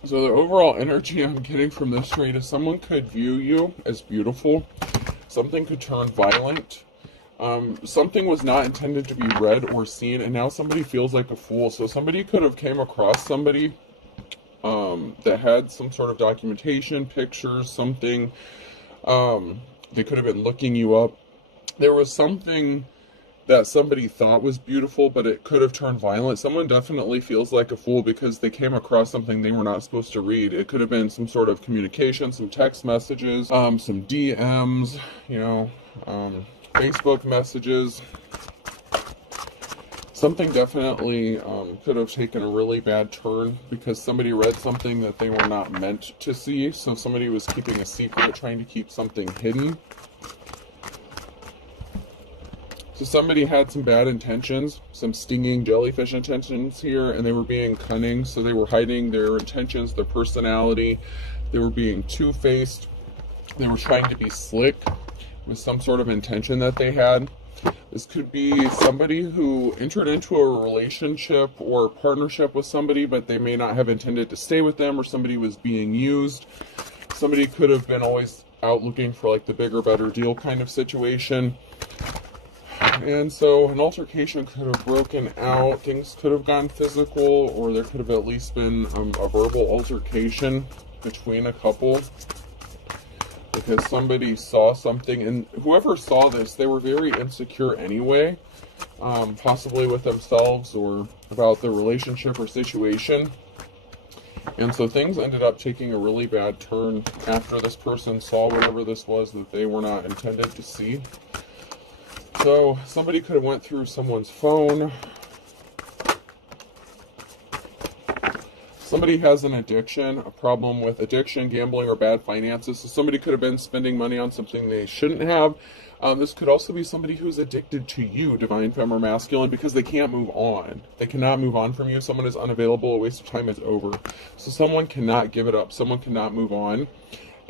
So the overall energy I'm getting from this trade is someone could view you as beautiful. Something could turn violent. Something was not intended to be read or seen, and now somebody feels like a fool. So somebody could have came across somebody that had some sort of documentation, pictures, something. They could have been looking you up. There was something that somebody thought was beautiful, but it could have turned violent. Someone definitely feels like a fool because they came across something they were not supposed to read. It could have been some sort of communication, some text messages, some DMs, Facebook messages. Something definitely could have taken a really bad turn because somebody read something that they were not meant to see. So somebody was keeping a secret, trying to keep something hidden. So somebody had some bad intentions, some stinging jellyfish intentions here, and they were being cunning. So they were hiding their intentions, their personality. They were being two-faced. They were trying to be slick with some sort of intention that they had. This could be somebody who entered into a relationship or partnership with somebody, but they may not have intended to stay with them, or somebody was being used. Somebody could have been always out looking for like the bigger, better deal kind of situation. And so an altercation could have broken out, things could have gone physical, or there could have at least been a verbal altercation between a couple because somebody saw something, and whoever saw this, they were very insecure anyway, possibly with themselves or about their relationship or situation. And so things ended up taking a really bad turn after this person saw whatever this was that they were not intended to see. So somebody could have went through someone's phone. Somebody has an addiction, a problem with addiction, gambling, or bad finances. So somebody could have been spending money on something they shouldn't have. This could also be somebody who's addicted to you, divine femme or masculine, because they can't move on. They cannot move on from you. Someone is unavailable. A waste of time is over. So someone cannot give it up. Someone cannot move on.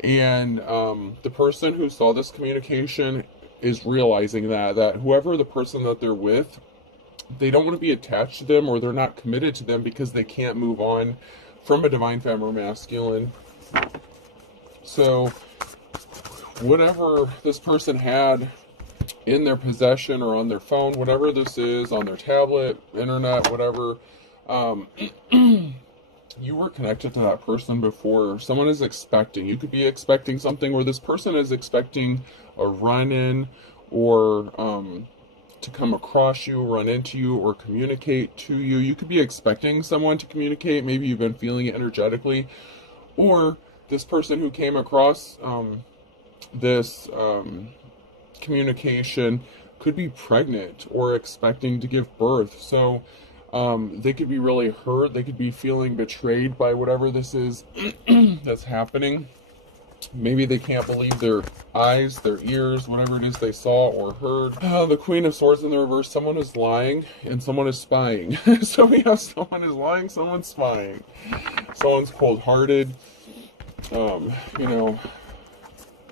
And the person who saw this communication is realizing that whoever the person that they're with, they don't want to be attached to them, or they're not committed to them because they can't move on from a divine femme or masculine. So whatever this person had in their possession or on their phone, whatever this is, on their tablet, internet, whatever, you were connected to that person before. Someone is expecting. You could be expecting something, or this person is expecting a run-in, or to come across you, run into you, or communicate to you. You could be expecting someone to communicate. Maybe you've been feeling it energetically. Or this person who came across this communication could be pregnant or expecting to give birth. So they could be really hurt. They could be feeling betrayed by whatever this is that's happening. Maybe they can't believe their eyes, their ears, whatever it is they saw or heard. The Queen of Swords in the reverse. Someone is lying and someone is spying. So we have someone is lying, someone's spying. Someone's cold-hearted.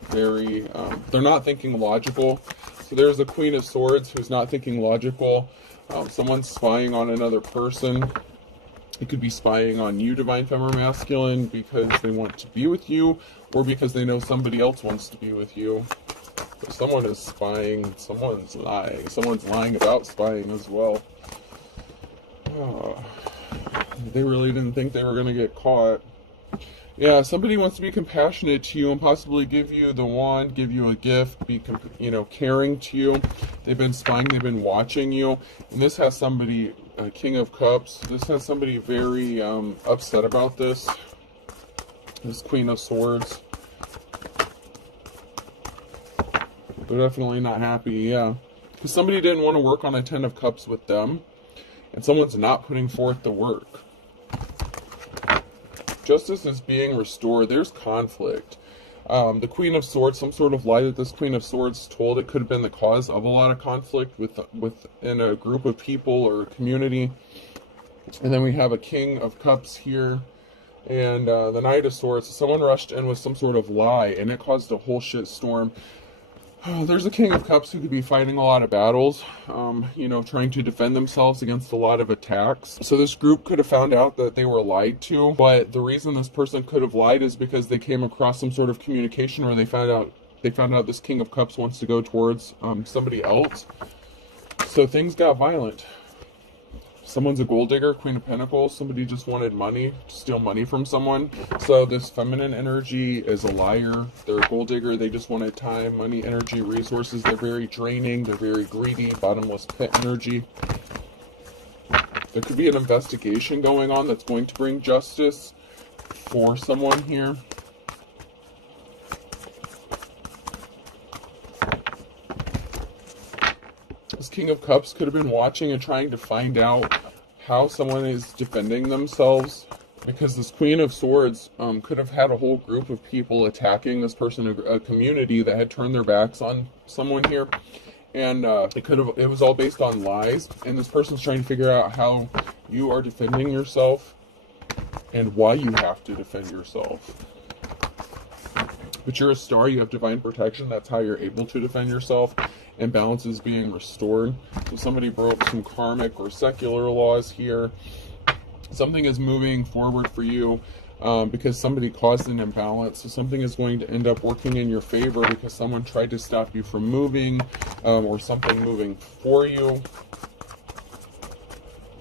Very, they're not thinking logical. So there's the Queen of Swords who's not thinking logical. Someone's spying on another person. It could be spying on you, divine femme or masculine, because they want to be with you, or because they know somebody else wants to be with you. If someone is spying, someone's lying. Someone's lying about spying as well. They really didn't think they were going to get caught. Yeah, somebody wants to be compassionate to you and possibly give you the wand, give you a gift, be caring to you. They've been spying, they've been watching you. And this has somebody, King of Cups, this has somebody very upset about this. This Queen of Swords. They're definitely not happy, yeah. Because somebody didn't want to work on a Ten of Cups with them. And someone's not putting forth the work. Justice is being restored. There's conflict. The Queen of Swords, some sort of lie that this Queen of Swords told, it could have been the cause of a lot of conflict within a group of people or a community. And then we have a King of Cups here, and the Knight of Swords. Someone rushed in with some sort of lie, and it caused a whole shit storm. There's a King of Cups who could be fighting a lot of battles, you know, trying to defend themselves against a lot of attacks. So this group could have found out that they were lied to, but the reason this person could have lied is because they came across some sort of communication, or they found out this King of Cups wants to go towards somebody else. So things got violent. Someone's a gold digger, Queen of Pentacles. Somebody just wanted money, to steal money from someone. So this feminine energy is a liar. They're a gold digger. They just wanted time, money, energy, resources. They're very draining. They're very greedy, bottomless pit energy. There could be an investigation going on that's going to bring justice for someone here. This King of Cups could have been watching and trying to find out how someone is defending themselves, because this Queen of Swords could have had a whole group of people attacking this person, a community that had turned their backs on someone here, and it was all based on lies, and this person's trying to figure out how you are defending yourself and why you have to defend yourself. But you're a star, you have divine protection, that's how you're able to defend yourself, and balance is being restored. So somebody broke some karmic or secular laws here. Something is moving forward for you because somebody caused an imbalance. So something is going to end up working in your favor because someone tried to stop you from moving, or something moving for you.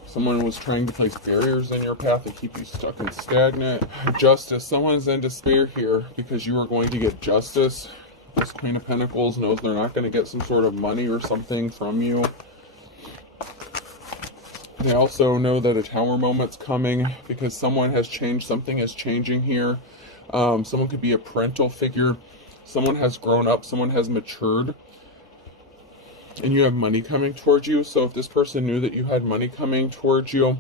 Someone was trying to place barriers in your path to keep you stuck and stagnant. Justice. Someone's in despair here because you are going to get justice. This Queen of Pentacles knows they're not going to get some sort of money or something from you. They also know that a tower moment's coming because someone has changed. Something is changing here. Someone could be a parental figure. Someone has grown up. Someone has matured. And you have money coming towards you. So if this person knew that you had money coming towards you,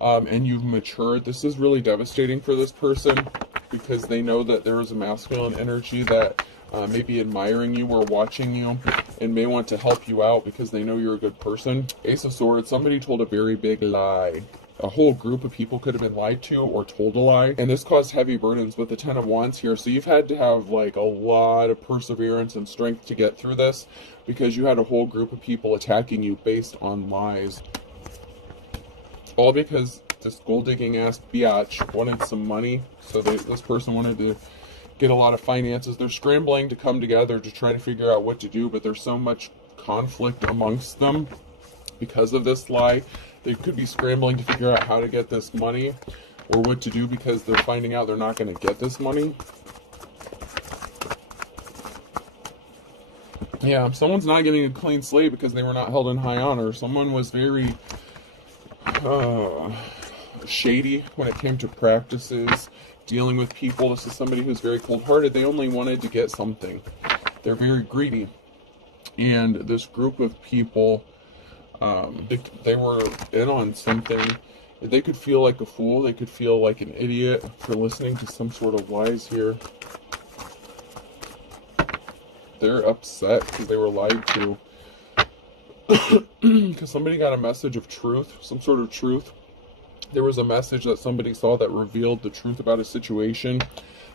and you've matured, this is really devastating for this person because they know that there is a masculine energy that may be admiring you or watching you and may want to help you out because they know you're a good person. Ace of Swords, somebody told a very big lie. A whole group of people could have been lied to or told a lie, and this caused heavy burdens with the Ten of Wands here. So you've had to have like a lot of perseverance and strength to get through this because you had a whole group of people attacking you based on lies. All because this gold digging ass biatch wanted some money. So this person wanted to get a lot of finances. They're scrambling to come together to try to figure out what to do, but there's so much conflict amongst them because of this lie. They could be scrambling to figure out how to get this money or what to do because they're finding out they're not going to get this money. Yeah, someone's not getting a clean slate because they were not held in high honor. Someone was very shady when it came to practices, dealing with people. This is somebody who's very cold-hearted. They only wanted to get something. They're very greedy. And this group of people, they were in on something. They could feel like a fool. They could feel like an idiot for listening to some sort of lies here. They're upset because they were lied to. Because somebody got a message of truth, some sort of truth. There was a message that somebody saw that revealed the truth about a situation,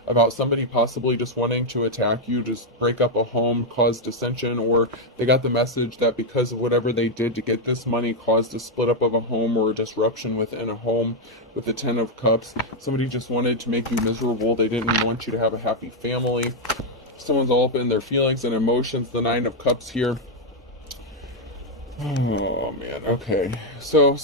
about somebody possibly just wanting to attack you, just break up a home, cause dissension, or they got the message that because of whatever they did to get this money caused a split up of a home or a disruption within a home with the Ten of Cups. Somebody just wanted to make you miserable. They didn't want you to have a happy family. Someone's all up in their feelings and emotions. The Nine of Cups here. Oh man, okay. So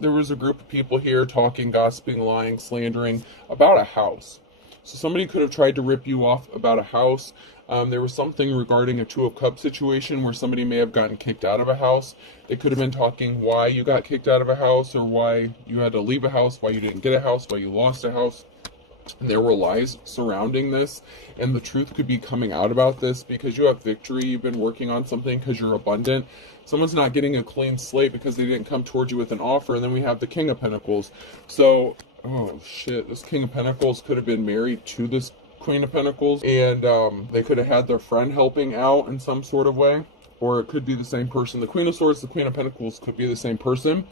there was a group of people here talking, gossiping, lying, slandering about a house. So somebody could have tried to rip you off about a house. There was something regarding a Two of Cups situation where somebody may have gotten kicked out of a house. They could have been talking why you got kicked out of a house, or why you had to leave a house, why you didn't get a house, why you lost a house. And there were lies surrounding this, and the truth could be coming out about this because you have victory. You've been working on something because you're abundant. Someone's not getting a clean slate because they didn't come towards you with an offer. And then we have the King of Pentacles. So, oh shit, this King of Pentacles could have been married to this Queen of Pentacles, and they could have had their friend helping out in some sort of way, or it could be the same person. The Queen of Swords, the Queen of Pentacles could be the same person,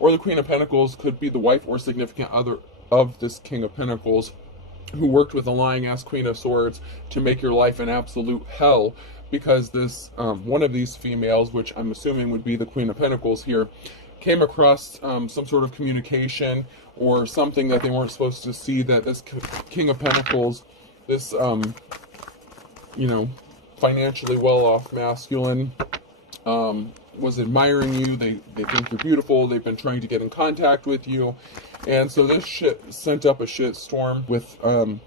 or the Queen of Pentacles could be the wife or significant other of this King of Pentacles, who worked with a lying ass Queen of Swords to make your life an absolute hell because this one of these females, which I'm assuming would be the Queen of Pentacles here, came across some sort of communication or something that they weren't supposed to see, that this King of Pentacles, this you know, financially well-off masculine, was admiring you. They think you're beautiful. They've been trying to get in contact with you, and so this shit sent up a shit storm with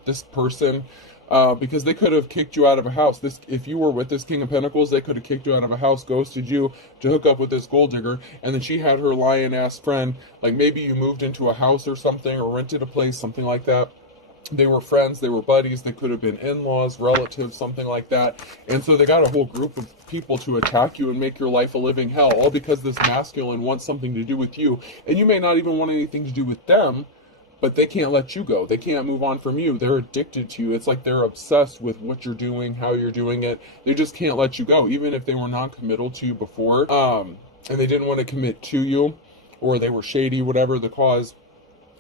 this person, because they could have kicked you out of a house. If you were with this King of Pentacles, they could have kicked you out of a house, ghosted you to hook up with this gold digger, and then she had her lion-ass friend. Like, maybe you moved into a house or something, or rented a place, something like that. They were friends, they were buddies, they could have been in-laws, relatives, something like that. And so they got a whole group of people to attack you and make your life a living hell, all because this masculine wants something to do with you. And you may not even want anything to do with them, but they can't let you go. They can't move on from you. They're addicted to you. It's like they're obsessed with what you're doing, how you're doing it. They just can't let you go, even if they were non-committal to you before, and they didn't want to commit to you, or they were shady, whatever the cause,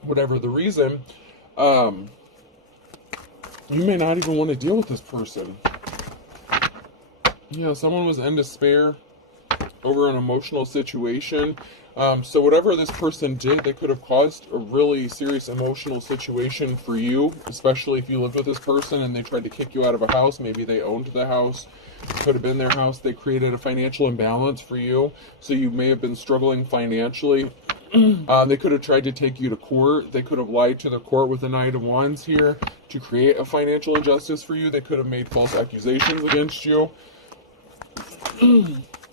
whatever the reason. You may not even want to deal with this person. Yeah, someone was in despair over an emotional situation. So whatever this person did, they could have caused a really serious emotional situation for you, especially if you lived with this person and they tried to kick you out of a house. Maybe they owned the house. It could have been their house. They created a financial imbalance for you, so you may have been struggling financially. They could have tried to take you to court. They could have lied to the court with the Knight of Wands here to create a financial injustice for you. They could have made false accusations against you.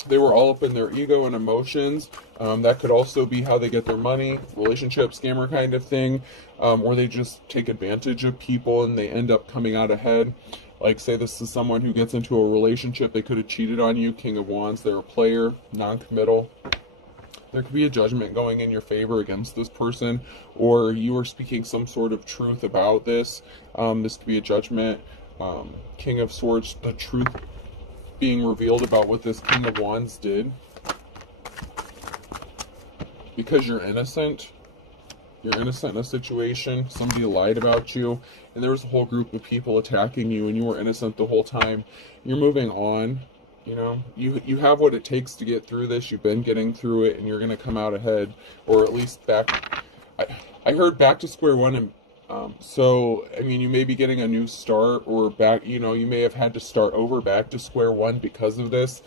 They were all up in their ego and emotions. That could also be how they get their money, relationship scammer kind of thing, or they just take advantage of people and they end up coming out ahead. Like, say this is someone who gets into a relationship, they could have cheated on you, King of Wands, they're a player, non-committal. There could be a judgment going in your favor against this person, or you are speaking some sort of truth about this. This could be a judgment. King of Swords, the truth being revealed about what this King of Wands did. Because you're innocent. You're innocent in a situation. Somebody lied about you, and there was a whole group of people attacking you, and you were innocent the whole time. You're moving on. You know, you have what it takes to get through this. You've been getting through it, and you're going to come out ahead, or at least back. I heard back to square one, and so I mean, you may be getting a new start, or back. You know, you may have had to start over, back to square one because of this.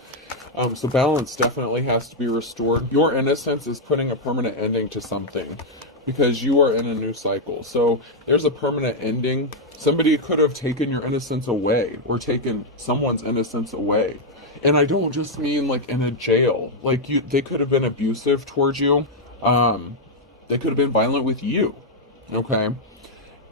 So balance definitely has to be restored. Your innocence is putting a permanent ending to something, because you are in a new cycle. So there's a permanent ending. Somebody could have taken your innocence away, or taken someone's innocence away. And I don't just mean like in a jail. Like, they could have been abusive towards you. They could have been violent with you. Okay?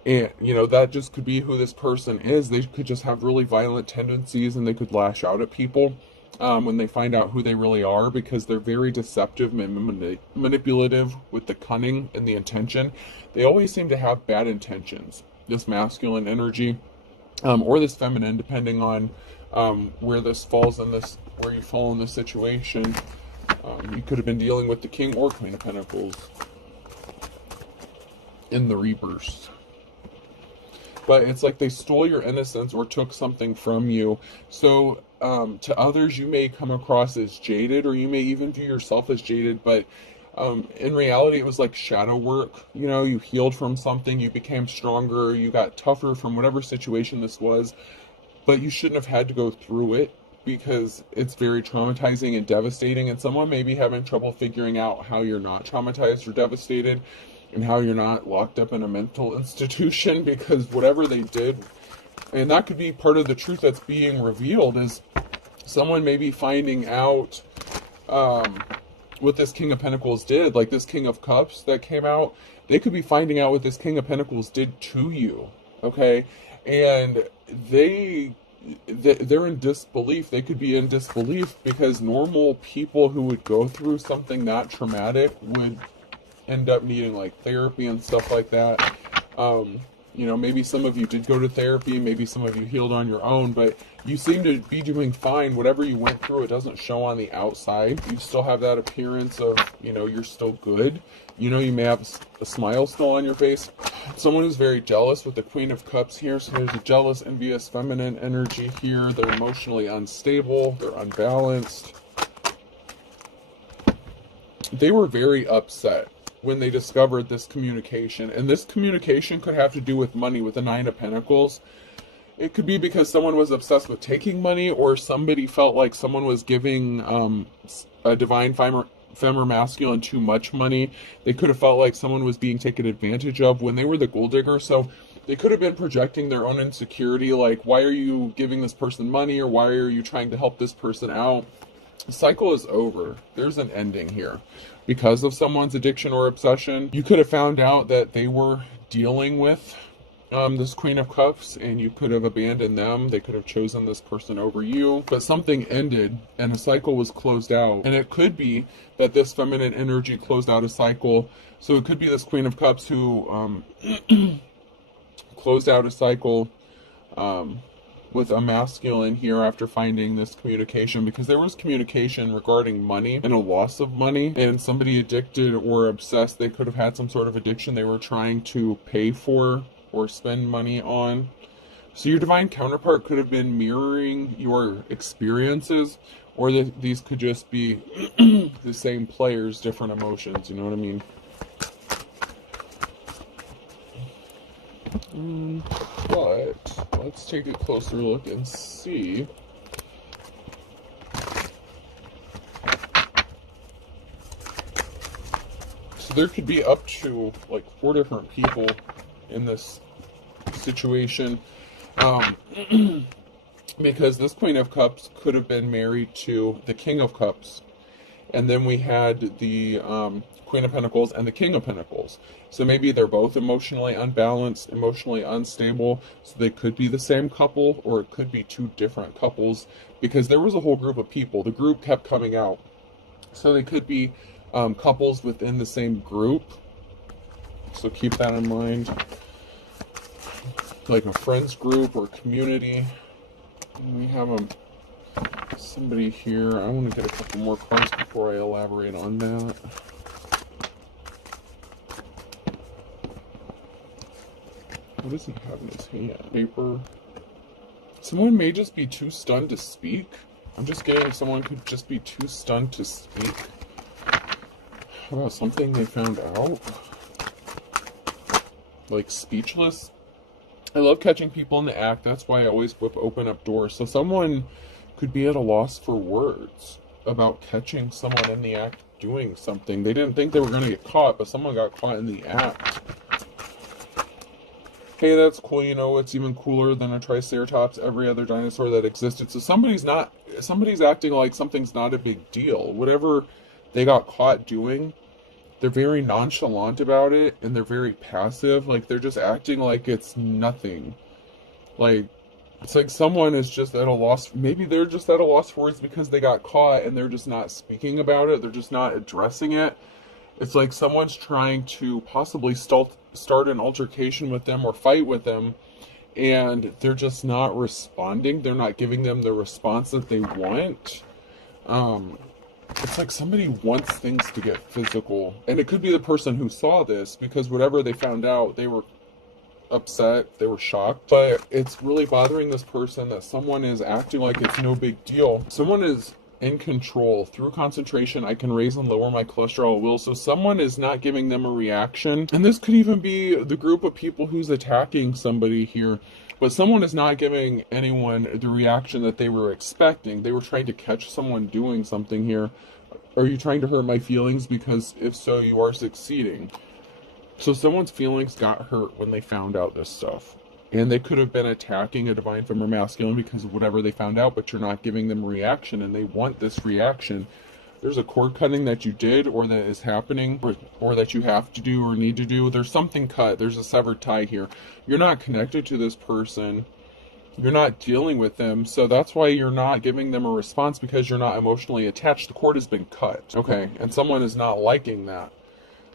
And, you know, that just could be who this person is. They could just have really violent tendencies, and they could lash out at people when they find out who they really are, because they're very deceptive and manipulative with the cunning and the intention. They always seem to have bad intentions. This masculine energy, or this feminine, depending on where this falls in this, where you fall in this situation. You could have been dealing with the King or Queen of Pentacles in the reverse. But it's like they stole your innocence or took something from you. So to others, you may come across as jaded, or you may even view yourself as jaded, but in reality, it was like shadow work. You know, you healed from something, you became stronger, you got tougher from whatever situation this was, but you shouldn't have had to go through it, because it's very traumatizing and devastating, and someone may be having trouble figuring out how you're not traumatized or devastated, and how you're not locked up in a mental institution, because whatever they did, and that could be part of the truth that's being revealed, is someone may be finding out what this King of Pentacles did. Like this King of Cups that came out, they could be finding out what this King of Pentacles did to you, okay? And they're in disbelief. They could be in disbelief, because normal people who would go through something that traumatic would end up needing like therapy and stuff like that. You know, maybe some of you did go to therapy, maybe some of you healed on your own, but you seem to be doing fine. Whatever you went through, it doesn't show on the outside. You still have that appearance of, you know, you're still good. You know, you may have a smile still on your face. Someone who's very jealous with the Queen of Cups here. So there's a jealous, envious, feminine energy here. They're emotionally unstable. They're unbalanced. They were very upset when they discovered this communication. And this communication could have to do with money, with the Nine of Pentacles. It could be because someone was obsessed with taking money, or somebody felt like someone was giving a divine femmer masculine too much money. They could have felt like someone was being taken advantage of when they were the gold digger. So they could have been projecting their own insecurity, like, why are you giving this person money, or why are you trying to help this person out? The cycle is over. There's an ending here. Because of someone's addiction or obsession, you could have found out that they were dealing with this Queen of Cups, and you could have abandoned them. They could have chosen this person over you, but something ended and a cycle was closed out. And it could be that this feminine energy closed out a cycle. So it could be this Queen of Cups who closed out a cycle with a masculine here after finding this communication, because there was communication regarding money and a loss of money, and somebody addicted or obsessed. They could have had some sort of addiction they were trying to pay for or spend money on. So your divine counterpart could have been mirroring your experiences, or these could just be the same players, different emotions, you know what I mean? But let's take a closer look and see. So there could be up to like 4 different people in this situation, because this Queen of Cups could have been married to the King of Cups, and then we had the Queen of Pentacles and the King of Pentacles. So maybe they're both emotionally unbalanced, emotionally unstable. So they could be the same couple, or it could be 2 different couples, because there was a whole group of people. The group kept coming out. So they could be couples within the same group. So keep that in mind. Like a friends group or community. And we have somebody here. I want to get a couple more cards before I elaborate on that. What does he have in his hand? Paper. Someone may just be too stunned to speak. I'm just getting someone could just be too stunned to speak about something they found out. Like speechless. I love catching people in the act. That's why I always open up doors. So someone could be at a loss for words about catching someone in the act doing something. They didn't think they were going to get caught, but someone got caught in the act. Hey, that's cool. You know, it's even cooler than a Triceratops, every other dinosaur that existed. So somebody's acting like something's not a big deal. Whatever they got caught doing, they're very nonchalant about it, and they're very passive. Like, they're just acting like it's nothing. Like, it's like someone is just at a loss. Maybe they're just at a loss for words because they got caught and they're just not speaking about it. They're just not addressing it. It's like someone's trying to possibly start an altercation with them or fight with them, and they're just not responding. They're not giving them the response that they want. It's like somebody wants things to get physical. And it could be the person who saw this, because whatever they found out, they were upset, they were shocked. But it's really bothering this person that someone is acting like it's no big deal. Someone is in control. Through concentration, I can raise and lower my cholesterol at will. So someone is not giving them a reaction. And this could even be the group of people who's attacking somebody here. But someone is not giving anyone the reaction that they were expecting. They were trying to catch someone doing something here. Are you trying to hurt my feelings? Because if so, you are succeeding. So someone's feelings got hurt when they found out this stuff. And they could have been attacking a divine female masculine because of whatever they found out, but you're not giving them a reaction, and they want this reaction. There's a cord cutting that you did, or that is happening, or that you have to do or need to do. There's something cut. There's a severed tie here. You're not connected to this person. You're not dealing with them. So that's why you're not giving them a response, because you're not emotionally attached. The cord has been cut. Okay. And someone is not liking that.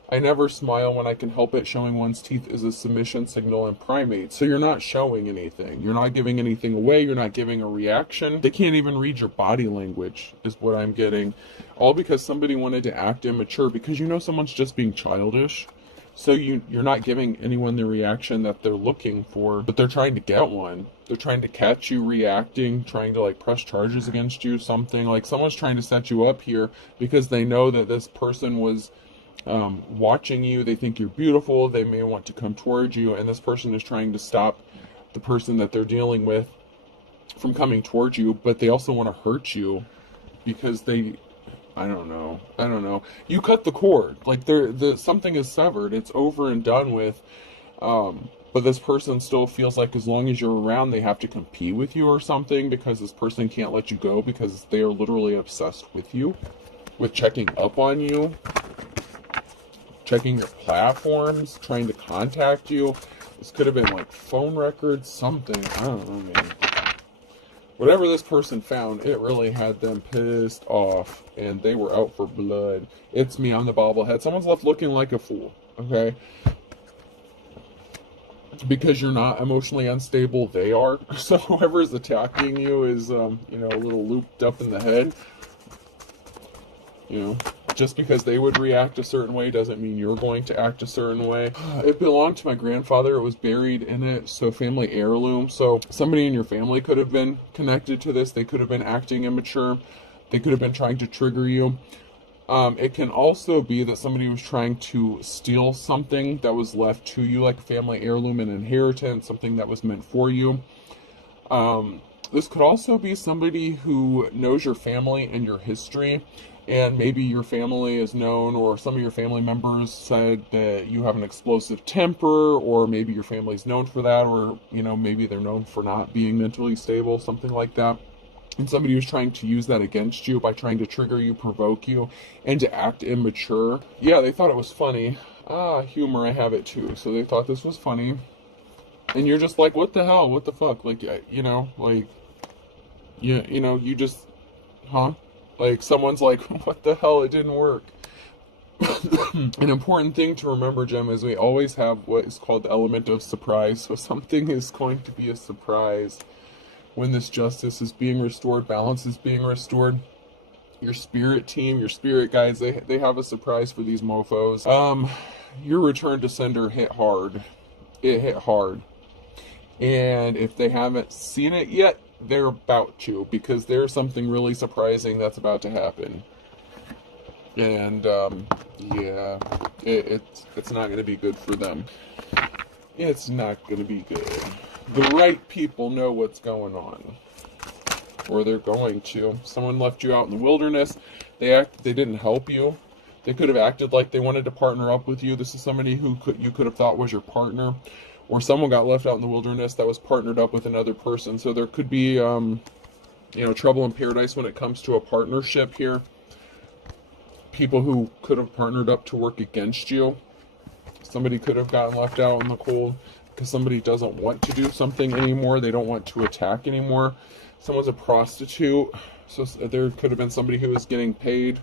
I never smile when I can help it. Showing one's teeth is a submission signal in primates. So you're not showing anything. You're not giving anything away. You're not giving a reaction. They can't even read your body language, is what I'm getting. All because somebody wanted to act immature, because you know someone's just being childish. So you're not giving anyone the reaction that they're looking for, but they're trying to get one. They're trying to catch you reacting, trying to like press charges against you, something. Like someone's trying to set you up here because they know that this person was watching you. They think you're beautiful. They may want to come towards you, and this person is trying to stop the person that they're dealing with from coming towards you, but they also want to hurt you because I don't know. You cut the cord. Like something is severed. It's over and done with. But this person still feels like as long as you're around, they have to compete with you or something, because this person can't let you go because they are literally obsessed with you, with checking up on you, checking your platforms, trying to contact you. This could have been like phone records, something. I don't know, man. Whatever this person found, it really had them pissed off, and they were out for blood. It's me, I'm the bobblehead. Someone's left looking like a fool, okay? Because you're not emotionally unstable, they are. So whoever's attacking you is, a little looped up in the head. Just because they would react a certain way doesn't mean you're going to act a certain way. It belonged to my grandfather. It was buried in it, so family heirloom. So somebody in your family could have been connected to this. They could have been acting immature. They could have been trying to trigger you. It can also be that somebody was trying to steal something that was left to you, like a family heirloom, an inheritance, something that was meant for you. This could also be somebody who knows your family and your history, and maybe your family is known, or some of your family members said that you have an explosive temper, or maybe your family's known for that, or, maybe they're known for not being mentally stable, something like that. And somebody was trying to use that against you by trying to trigger you, provoke you, and to act immature. Yeah, they thought it was funny. Humor, I have it too. So they thought this was funny. And you're just like, what the hell? What the fuck? Like, you just, huh? Like, someone's like, what the hell? It didn't work. An important thing to remember, Gem, is we always have what is called the element of surprise. So something is going to be a surprise when this justice is being restored, balance is being restored. Your spirit team, your spirit guides, they have a surprise for these mofos. Your return to sender hit hard. It hit hard. And if they haven't seen it yet, they're about to, because there's something really surprising that's about to happen. And yeah, it's not going to be good for them. It's not going to be good. The right people know what's going on, or they're going to. Someone left you out in the wilderness. They didn't help you. They could have acted like they wanted to partner up with you. This is somebody who you could have thought was your partner, or someone got left out in the wilderness that was partnered up with another person. So there could be, trouble in paradise when it comes to a partnership here. People who could have partnered up to work against you. Somebody could have gotten left out in the cold because somebody doesn't want to do something anymore. They don't want to attack anymore. Someone's a prostitute. So there could have been somebody who was getting paid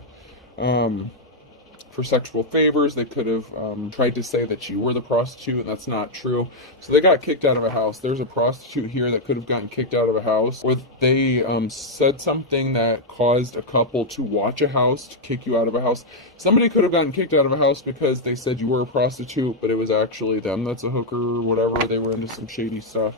for sexual favors. They could have tried to say that you were the prostitute, and that's not true. So they got kicked out of a house. There's a prostitute here that could have gotten kicked out of a house, or they said something that caused a couple to watch a house to kick you out of a house. Somebody could have gotten kicked out of a house because they said you were a prostitute, but it was actually them that's a hooker or whatever. They were into some shady stuff.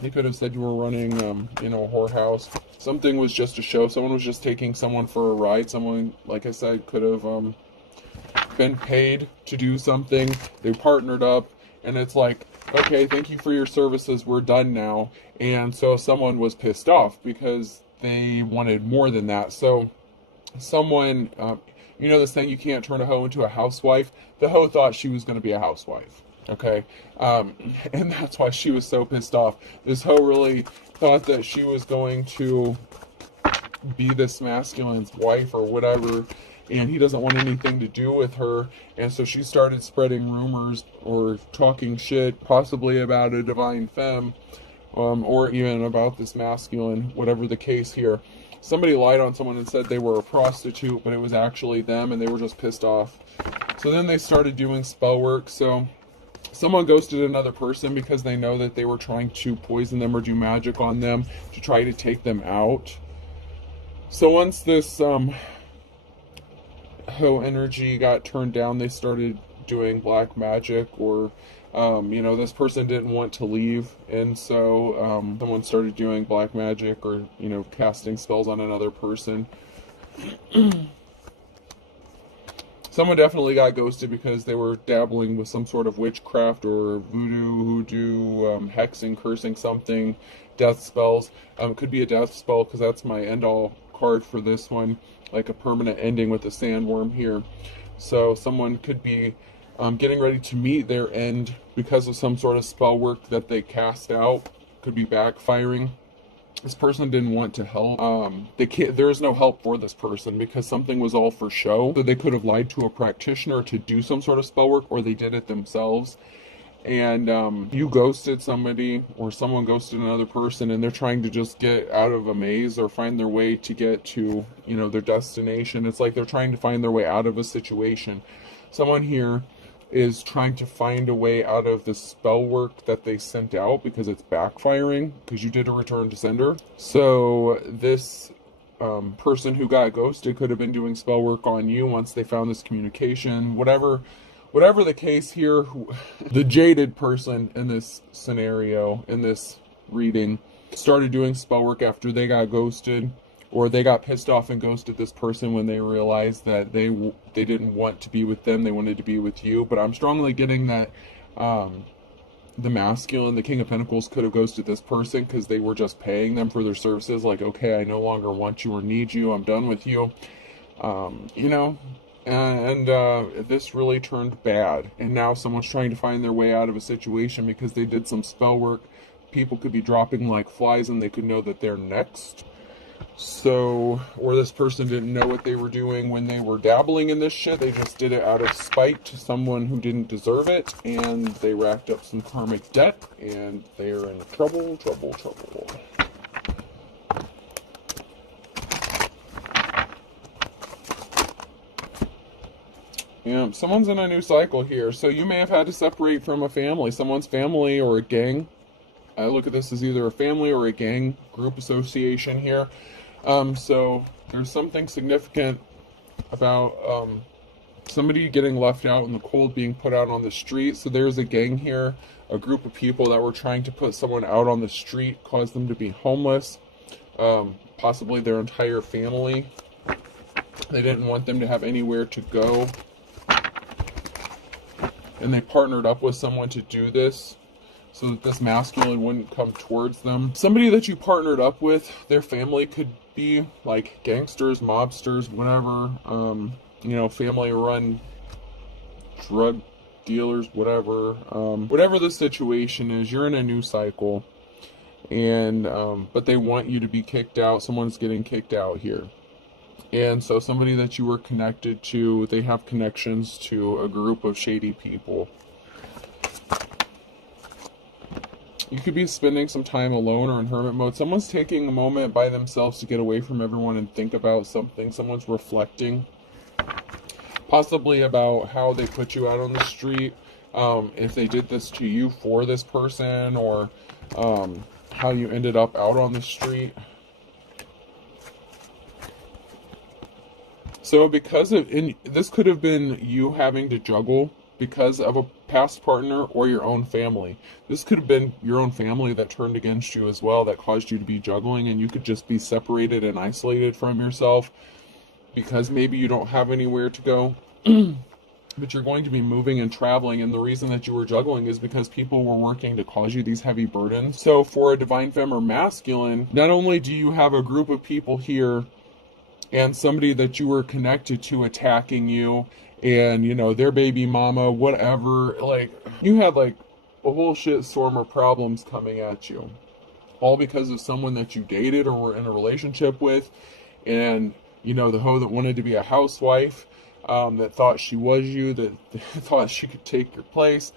They could have said you were running, a whorehouse. Something was just a show. Someone was just taking someone for a ride. Someone, like I said, could have been paid to do something. They partnered up, and it's like, okay, thank you for your services. We're done now. And so someone was pissed off because they wanted more than that. So someone, this thing, you can't turn a hoe into a housewife. The hoe thought she was going to be a housewife. Okay, and that's why she was so pissed off. This hoe really thought that she was going to be this masculine's wife or whatever, and he doesn't want anything to do with her, and so she started spreading rumors or talking shit, possibly about a divine femme, or even about this masculine, whatever the case here. somebody lied on someone and said they were a prostitute, but it was actually them, and they were just pissed off. So then they started doing spell work. So someone ghosted another person because they know that they were trying to poison them or do magic on them to try to take them out. So once this hoe energy got turned down, they started doing black magic, or this person didn't want to leave, and so someone started doing black magic, or casting spells on another person. Someone definitely got ghosted because they were dabbling with some sort of witchcraft or voodoo, hoodoo, hexing, cursing, something, death spells. Could be a death spell, because that's my end-all card for this one, like a permanent ending with a sandworm here. So someone could be getting ready to meet their end because of some sort of spell work that they cast out. Could be backfiring. This person didn't want to help. There is no help for this person because something was all for show. So they could have lied to a practitioner to do some sort of spell work, or they did it themselves. And you ghosted somebody, or someone ghosted another person, and they're trying to just get out of a maze or find their way to get to, their destination. It's like they're trying to find their way out of a situation. Someone here is trying to find a way out of the spell work that they sent out because it's backfiring, because you did a return to sender. So this person who got ghosted could have been doing spell work on you once they found this communication. Whatever the case here, the jaded person in this scenario, in this reading, started doing spell work after they got ghosted, or they got pissed off and ghosted this person when they realized that they didn't want to be with them, they wanted to be with you. But I'm strongly getting that the masculine, the King of Pentacles, could have ghosted this person because they were just paying them for their services. Like, okay, I no longer want you or need you, I'm done with you. This really turned bad, and now someone's trying to find their way out of a situation because they did some spell work. People could be dropping like flies, and they could know that they're next. So, or this person didn't know what they were doing when they were dabbling in this shit. They just did it out of spite to someone who didn't deserve it, and they racked up some karmic debt, and they're in trouble. Yeah, someone's in a new cycle here. So you may have had to separate from a family, someone's family or a gang. I look at this as either a family or a gang group association here. So there's something significant about somebody getting left out in the cold, being put out on the street. So there's a gang here, a group of people that were trying to put someone out on the street, cause them to be homeless, possibly their entire family. They didn't want them to have anywhere to go, and they partnered up with someone to do this so that this masculine wouldn't come towards them. Somebody that you partnered up with, their family could be like gangsters, mobsters, whatever, family run drug dealers, whatever. Whatever the situation is, you're in a new cycle, and but they want you to be kicked out. Someone's getting kicked out here. And so somebody that you were connected to, they have connections to a group of shady people. You could be spending some time alone or in hermit mode. Someone's taking a moment by themselves to get away from everyone and think about something. Someone's reflecting, possibly about how they put you out on the street, if they did this to you for this person, or how you ended up out on the street. So this could have been you having to juggle because of a past partner or your own family. This could have been your own family that turned against you as well, that caused you to be juggling, and you could just be separated and isolated from yourself because maybe you don't have anywhere to go. But you're going to be moving and traveling, and the reason that you were juggling is because people were working to cause you these heavy burdens. So for a divine femme or masculine, not only do you have a group of people here and somebody that you were connected to attacking you, and their baby mama, whatever, like you had like a whole shit storm of problems coming at you, all because of someone that you dated or were in a relationship with, and the hoe that wanted to be a housewife, that thought she was you, that thought she could take your place,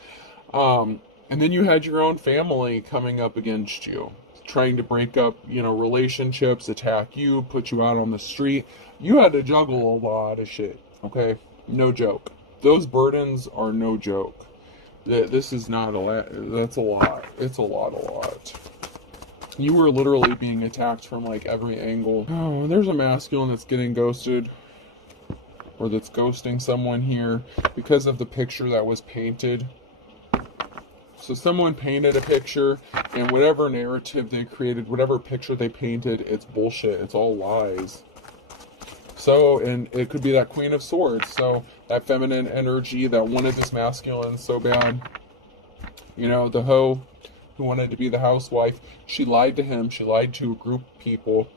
and then you had your own family coming up against you. trying to break up, you know, relationships, attack you, put you out on the street. You had to juggle a lot of shit, okay? No joke. Those burdens are no joke. This is not a lot. That's a lot. It's a lot. You were literally being attacked from like every angle. Oh, there's a masculine that's getting ghosted, or that's ghosting someone here because of the picture that was painted. So someone painted a picture, and whatever narrative they created, whatever picture they painted, it's bullshit. It's all lies. So, and it could be that Queen of Swords. So that feminine energy that wanted this masculine so bad. You know, the hoe who wanted to be the housewife, she lied to him. She lied to a group of people,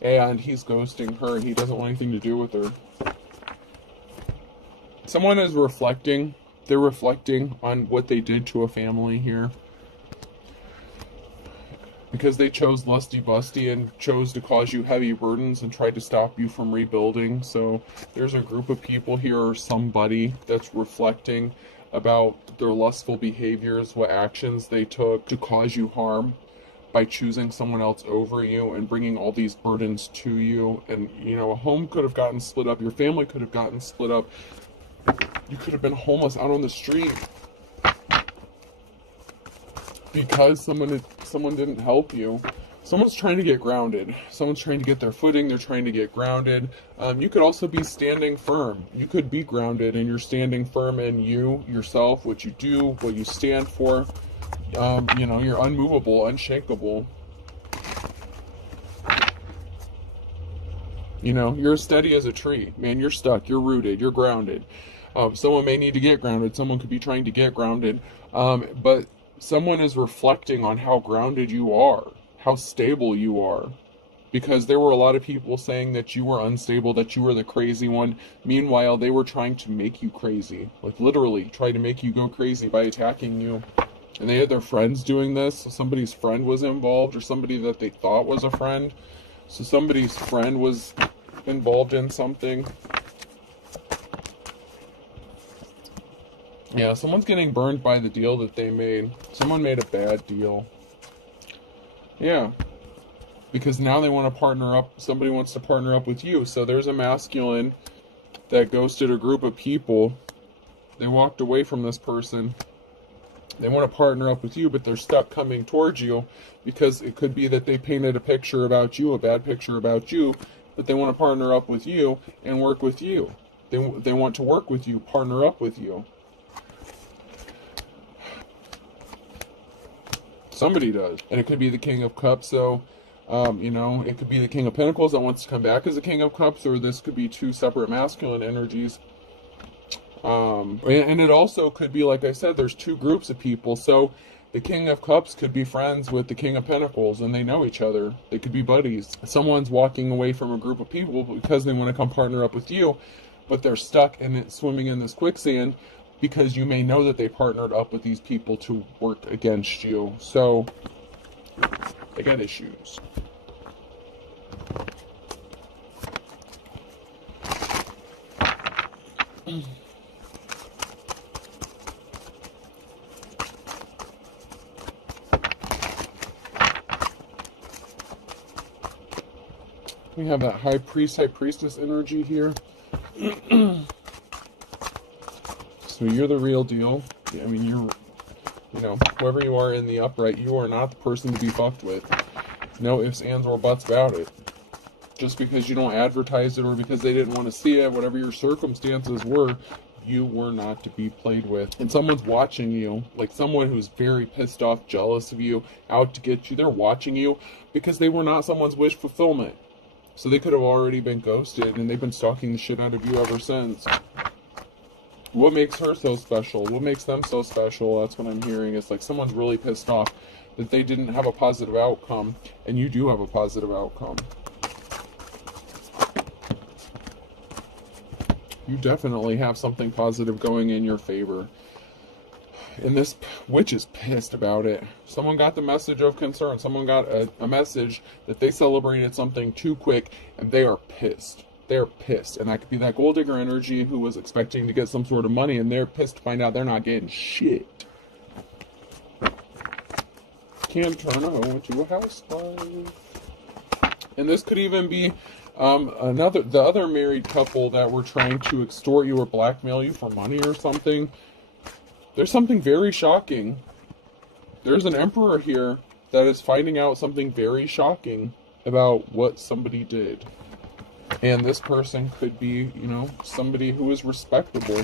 and he's ghosting her. He doesn't want anything to do with her. Someone is reflecting. They're reflecting on what they did to a family here, because they chose lusty busty and chose to cause you heavy burdens and tried to stop you from rebuilding. So there's a group of people here, or somebody that's reflecting about their lustful behaviors, what actions they took to cause you harm by choosing someone else over you and bringing all these burdens to you. And, you know, a home could have gotten split up. Your family could have gotten split up. You could have been homeless out on the street because someone didn't help you. Someone's trying to get grounded. Someone's trying to get their footing. They're trying to get grounded. You could also be standing firm. You could be grounded, and you're standing firm in you, yourself, what you do, what you stand for. You know, you're unmovable, unshakable. You know, you're steady as a tree. Man, you're stuck. You're rooted. You're grounded. Someone may need to get grounded. Someone could be trying to get grounded. But someone is reflecting on how grounded you are, how stable you are. Because there were a lot of people saying that you were unstable, that you were the crazy one. Meanwhile, they were trying to make you crazy. Like, literally, trying to make you go crazy by attacking you. And they had their friends doing this. So somebody's friend was involved, or somebody that they thought was a friend. So somebody's friend was involved in something. Yeah, someone's getting burned by the deal that they made. Someone made a bad deal. Yeah. Because now they want to partner up. Somebody wants to partner up with you. So there's a masculine that ghosted a group of people. They walked away from this person. They want to partner up with you, but they're stuck coming towards you because it could be that they painted a picture about you, a bad picture about you, but they want to partner up with you and work with you. They want to work with you, partner up with you. Somebody does. And it could be the King of Cups. So, you know, it could be the King of Pentacles that wants to come back as the King of Cups, or this could be two separate masculine energies. And it also could be, like I said, there's two groups of people. So the King of Cups could be friends with the King of Pentacles, and they know each other. They could be buddies. Someone's walking away from a group of people because they want to come partner up with you, but they're stuck in swimming in this quicksand because you may know that they partnered up with these people to work against you. So they got issues. We have that high priest, high priestess energy here. So you're the real deal. I mean, you know, whoever you are in the upright, you are not the person to be fucked with. No ifs, ands, or buts about it. Just because you don't advertise it, or because they didn't want to see it, whatever your circumstances were, you were not to be played with. And someone's watching you, like someone who's very pissed off, jealous of you, out to get you. They're watching you because they were not someone's wish fulfillment. So they could have already been ghosted, and they've been stalking the shit out of you ever since. What makes her so special? What makes them so special? That's what I'm hearing. It's like someone's really pissed off that they didn't have a positive outcome, and you do have a positive outcome. You definitely have something positive going in your favor. And this witch is pissed about it. Someone got the message of concern. Someone got a message that they celebrated something too quick, and they are pissed. They're pissed. And that could be that gold digger energy who was expecting to get some sort of money, and they're pissed to find out they're not getting shit. can turn a hoe into a housewife. And this could even be the other married couple that were trying to extort you or blackmail you for money or something. There's something very shocking. There's an emperor here that is finding out something very shocking about what somebody did. And this person could be, you know, somebody who is respectable.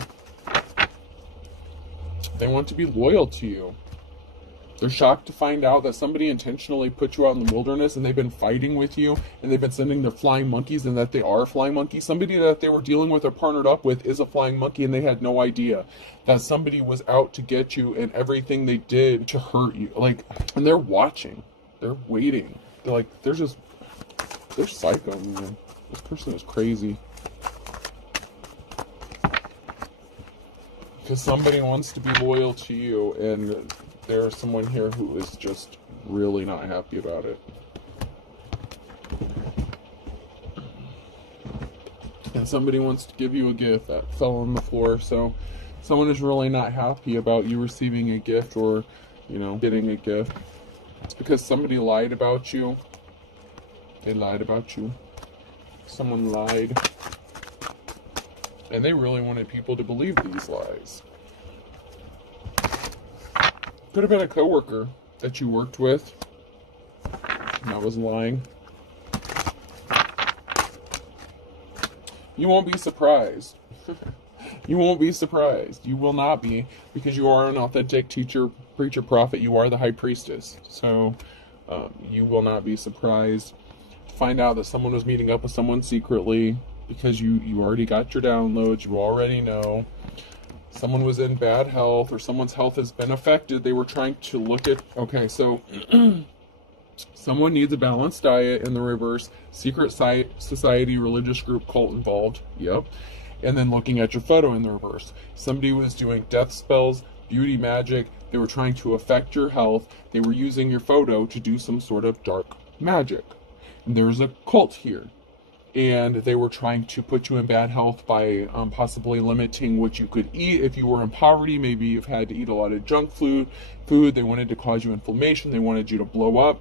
They want to be loyal to you. They're shocked to find out that somebody intentionally put you out in the wilderness and they've been fighting with you and they've been sending their flying monkeys, and that they are flying monkeys. Somebody that they were dealing with or partnered up with is a flying monkey, and they had no idea that somebody was out to get you and everything they did to hurt you. Like, and they're watching. They're waiting. They're like, they're psycho, man. This person is crazy. Because somebody wants to be loyal to you, and there's someone here who is just really not happy about it. And somebody wants to give you a gift that fell on the floor. So someone is really not happy about you receiving a gift or, you know, getting a gift. It's because somebody lied about you. They lied about you. Someone lied. And they really wanted people to believe these lies. Could have been a coworker that you worked with that was lying. You won't be surprised. You won't be surprised. You will not be, because you are an authentic teacher, preacher, prophet. You are the high priestess. So you will not be surprised to find out that someone was meeting up with someone secretly, because you already got your downloads. You already know. Someone was in bad health, or someone's health has been affected. They were trying to look at... Okay, so someone needs a balanced diet in the reverse. Secret society, religious group, cult involved. Yep. And then looking at your photo in the reverse. Somebody was doing death spells, beauty magic. They were trying to affect your health. They were using your photo to do some sort of dark magic. And there's a cult here. And they were trying to put you in bad health by possibly limiting what you could eat. If you were in poverty, maybe you've had to eat a lot of junk food. They wanted to cause you inflammation. They wanted you to blow up,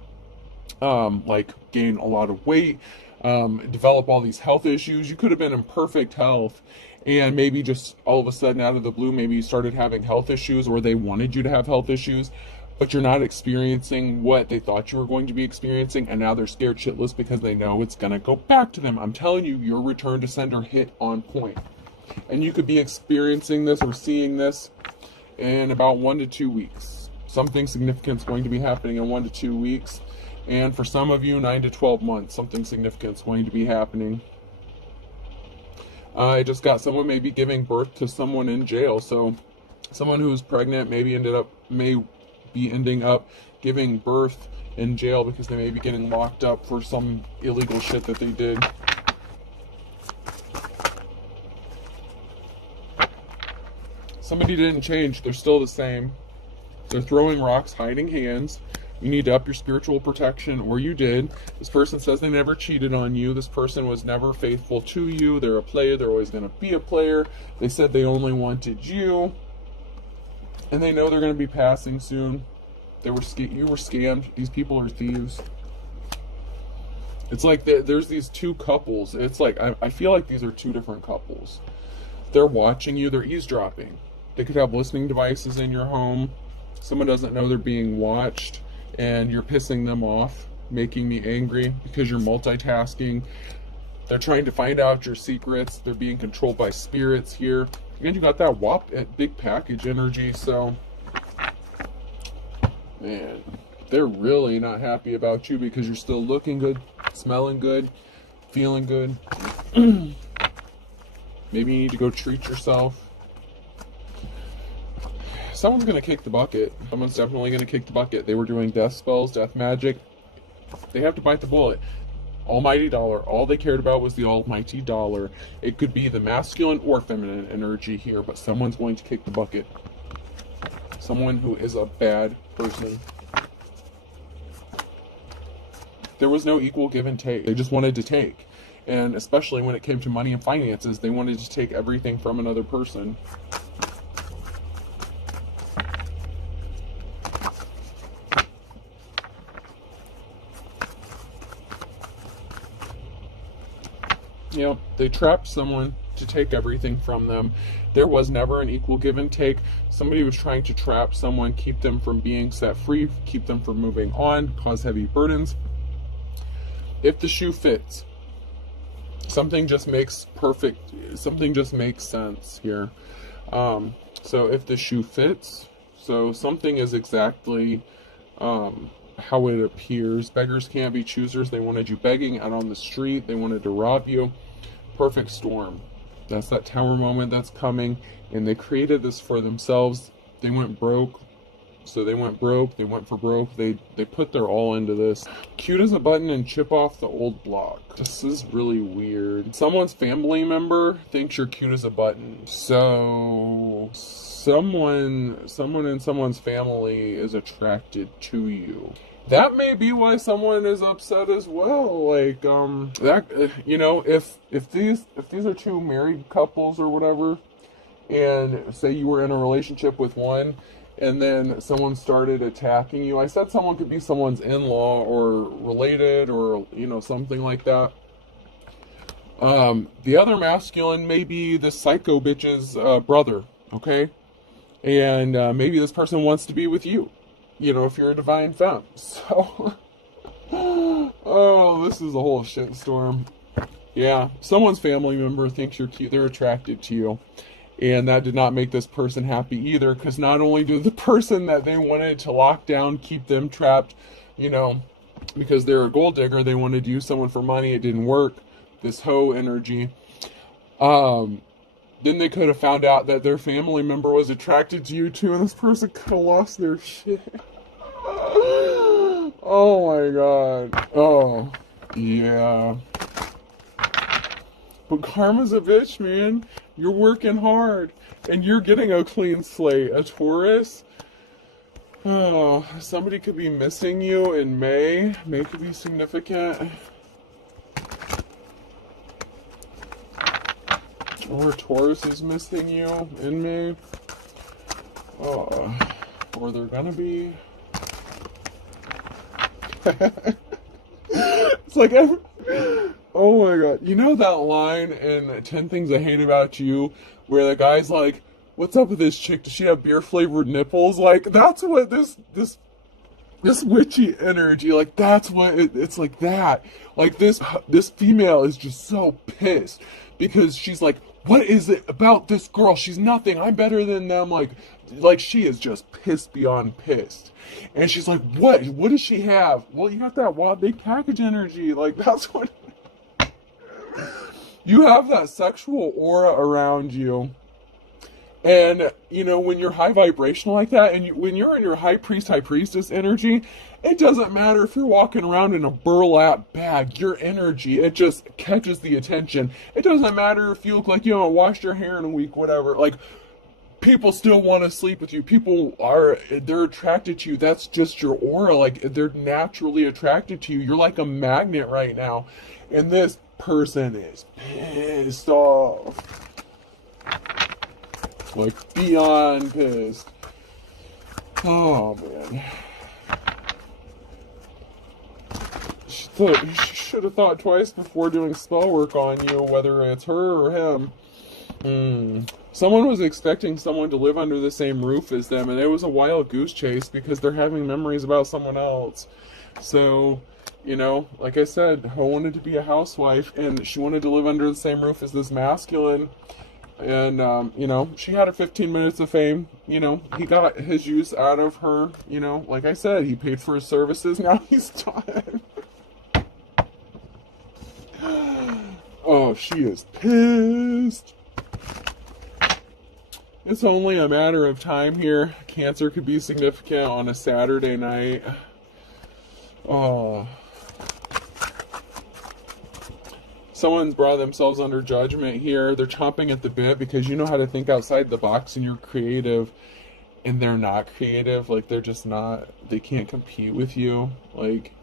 like gain a lot of weight, develop all these health issues. You could have been in perfect health, and maybe just all of a sudden out of the blue, maybe you started having health issues, or they wanted you to have health issues, but you're not experiencing what they thought you were going to be experiencing, and now they're scared shitless because they know it's going to go back to them. I'm telling you, your return to sender hit on point. And you could be experiencing this or seeing this in about 1 to 2 weeks. Something significant is going to be happening in 1 to 2 weeks. And for some of you, 9 to 12 months, something significant is going to be happening. I just got someone maybe giving birth to someone in jail. So someone who's pregnant may be ending up giving birth in jail because they may be getting locked up for some illegal shit that they did. Somebody didn't change. They're still the same. They're throwing rocks, hiding hands. You need to up your spiritual protection, or you did. This person says they never cheated on you. This person was never faithful to you. They're a player. They're always going to be a player. They said they only wanted you. And they know they're going to be passing soon. You were scammed. These people are thieves. It's like there's these two couples. It's like, I feel like these are two different couples. They're watching you. They're eavesdropping. They could have listening devices in your home. Someone doesn't know they're being watched, and you're pissing them off, making me angry because you're multitasking. They're trying to find out your secrets. They're being controlled by spirits here. And you got that big package energy, so man, they're really not happy about you because you're still looking good, smelling good, feeling good. Maybe you need to go treat yourself. Someone's going to kick the bucket. Someone's definitely going to kick the bucket. They were doing death spells, death magic. They have to bite the bullet. Almighty dollar. All they cared about was the almighty dollar. It could be the masculine or feminine energy here, but someone's going to kick the bucket. Someone who is a bad person. There was no equal give and take. They just wanted to take. And especially when it came to money and finances, they wanted to take everything from another person. they trapped someone to take everything from them. There was never an equal give and take. Somebody was trying to trap someone, keep them from being set free, keep them from moving on, cause heavy burdens. If the shoe fits, something just makes sense here. So if the shoe fits, so something is exactly how it appears. Beggars can't be choosers. They wanted you begging out on the street. They wanted to rob you. Perfect storm. That's that tower moment that's coming. And they created this for themselves. They went broke. So they went broke. They went for broke. They put their all into this. Cute as a button and chip off the old block. This is really weird. Someone's family member thinks you're cute as a button. So someone in someone's family is attracted to you. That may be why someone is upset as well. Like, that, if these are two married couples or whatever, and say you were in a relationship with one, and then someone started attacking you. I said someone could be someone's in-law or related or, something like that. The other masculine may be the psycho bitch's brother, okay? And maybe this person wants to be with you, if you're a divine femme. So, oh, this is a whole shitstorm. Yeah, someone's family member thinks you're cute. They're attracted to you. And that did not make this person happy either, because not only did the person that they wanted to lock down keep them trapped, because they're a gold digger, they wanted to use someone for money, it didn't work, this hoe energy. Then they could have found out that their family member was attracted to you too, and this person could have lost their shit. Oh my god. Oh, yeah. But karma's a bitch, man. You're working hard, and you're getting a clean slate. A Taurus, oh, somebody could be missing you in May. May could be significant. Or Taurus is missing you in May. Or they're gonna be. It's like, oh my god. You know that line in 10 Things I Hate About You, where the guy's like, what's up with this chick? Does she have beer-flavored nipples? Like, that's what this witchy energy, like, that's what it's like that. Like, this female is just so pissed, because she's like, what is it about this girl? She's nothing. I'm better than them. Like she is just pissed beyond pissed. And she's like, what does she have? Well, you got that wild big package energy. Like, that's what you have, that sexual aura around you. And, when you're high vibrational like that, and when you're in your high priest, high priestess energy, it doesn't matter if you're walking around in a burlap bag. Your energy, it just catches the attention. It doesn't matter if you look like you haven't washed your hair in a week, whatever. Like, people still want to sleep with you. They're attracted to you. That's just your aura. Like, they're naturally attracted to you. You're like a magnet right now. And this person is pissed off. Like, beyond pissed. Oh, man. She should have thought twice before doing spell work on you, whether it's her or him. Someone was expecting someone to live under the same roof as them, and it was a wild goose chase because they're having memories about someone else. So, like I said, Ho wanted to be a housewife, and she wanted to live under the same roof as this masculine. And, she had her 15 minutes of fame. He got his use out of her. Like I said, he paid for his services. Now he's done. Oh, she is pissed. It's only a matter of time here. Cancer could be significant on a Saturday night. Oh. Someone's brought themselves under judgment here. They're chomping at the bit because you know how to think outside the box and you're creative, and they're not creative. Like, they're just not. They can't compete with you. Like,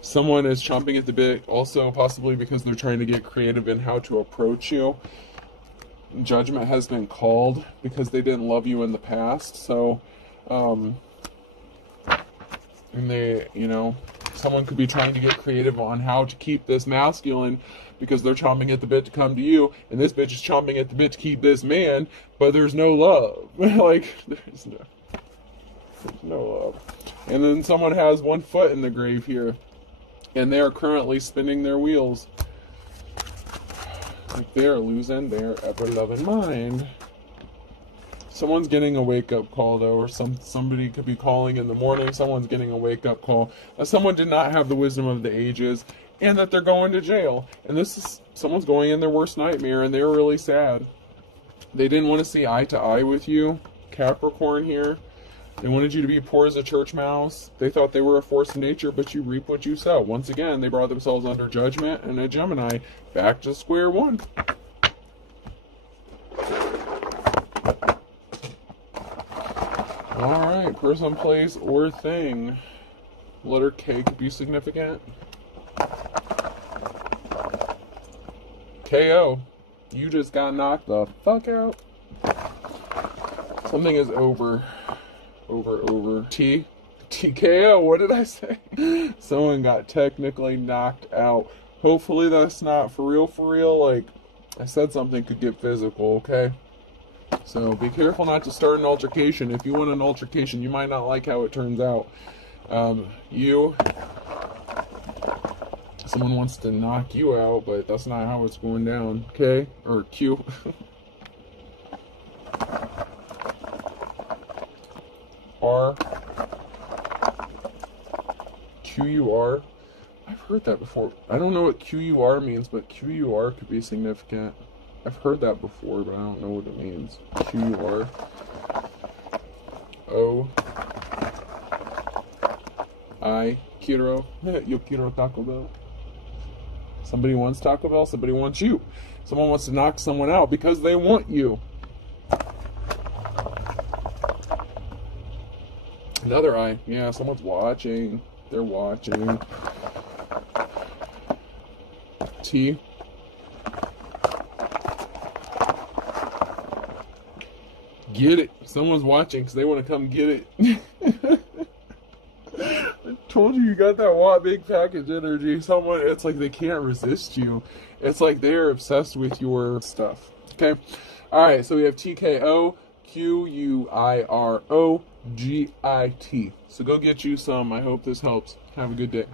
someone is chomping at the bit also possibly because they're trying to get creative in how to approach you. Judgment has been called because they didn't love you in the past. So, and they, Someone could be trying to get creative on how to keep this masculine because they're chomping at the bit to come to you, and this bitch is chomping at the bit to keep this man, but there's no love. Like, there's no love. And then someone has one foot in the grave here, and they are currently spinning their wheels. Like, they are losing their ever-loving mind. Someone's getting a wake-up call, though, or somebody could be calling in the morning. Someone's getting a wake-up call. Someone did not have the wisdom of the ages, and that they're going to jail. And this is someone's going in their worst nightmare, and they're really sad. They didn't want to see eye to eye with you, Capricorn here. They wanted you to be poor as a church mouse. They thought they were a force of nature, but you reap what you sow. Once again, they brought themselves under judgment, and a Gemini back to square one. Alright, person, place, or thing. Letter K could be significant. KO. You just got knocked the fuck out. Something is over. Over. TKO, what did I say? Someone got technically knocked out. Hopefully that's not for real. Like, I said something could get physical, okay? So be careful not to start an altercation. If you want an altercation, you might not like how it turns out. Someone wants to knock you out, but that's not how it's going down, okay? Or Q. R. QUR. I've heard that before. I don't know what QUR means, but QUR could be significant. I've heard that before, but I don't know what it means. QUR. O. I. Quiero. Yo quiero Taco Bell. Somebody wants Taco Bell, somebody wants you. Someone wants to knock someone out because they want you. Another I. Yeah, someone's watching. They're watching. T. Get it. Someone's watching because they want to come get it. I told you got that big package energy. It's like they can't resist you. It's like they're obsessed with your stuff. Okay? Alright, so we have TKO, QUIRO, GIT. So go get you some. I hope this helps. Have a good day.